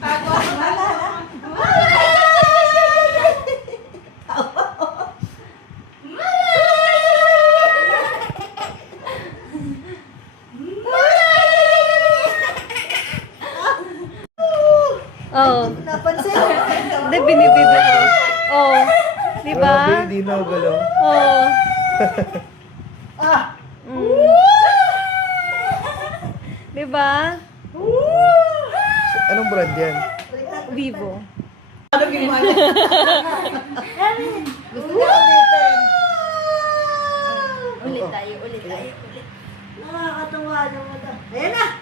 Oh. Napansin? Hindi, binibidyo ko. Oh. Di ba? Grabe, di na galaw. Oh. Ah! Di ba? Anong brand yan? Vivo. Ano ginawa niya? Gusto niya ulitin. Ulit tayo, ulit. Nakakatawa naman. Ayan na!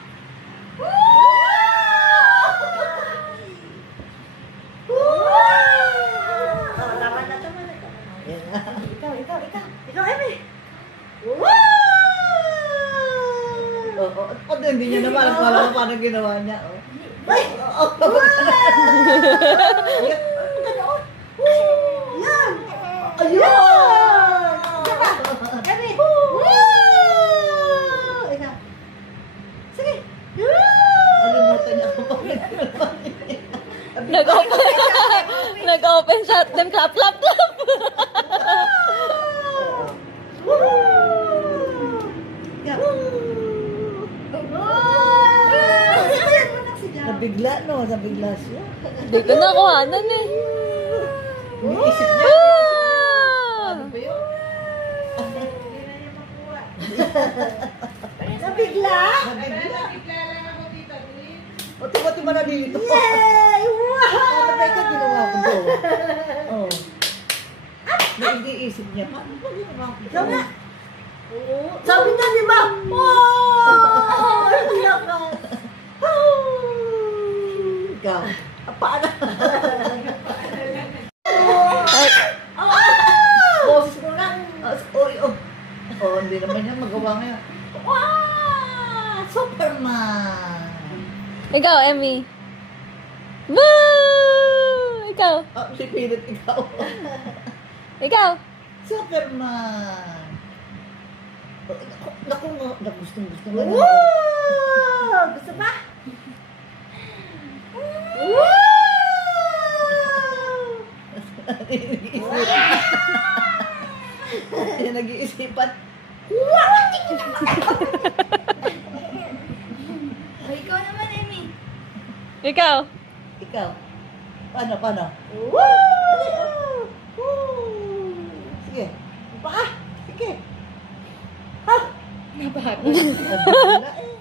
Tama na. Ayan na. Ikaw, Emi! Hindi niya naman alam kung paano ginawa niya. Ay! Yan! Ayun! Emi! Sige! Alimutan niya ako pag Nag-open. Nag-open shot. Then clap, clap, clap. Nabigla, no? Nabigla siya. Hindi ko nakuhanan eh. Iniisip niya. Ano ba yun? Nabigla? Nabigla. O, tiba-tiba na dito. Yay! Wow! Ano ba ito ginawa ko doon? Oh. Nag-iisip niya, paano ba ginawa ko doon? Sabi niya, di ba? Oh! Iyak ka. Ikaw. Paano? Boses ko lang. Oh, hindi naman niya magawa ngayon. Wow! Superman! Ikaw, Emmy. Boo! Ikaw. Sipilit ikaw. Ikaw. Superman! Naku, gusto mo. Wow! Gusto ba? Yan nag-iisipan. Ikaw naman, Emmy. Ikaw. Ikaw. Paano? Sige. Pa! Sige. Ha! Nabahan. Nabigla eh.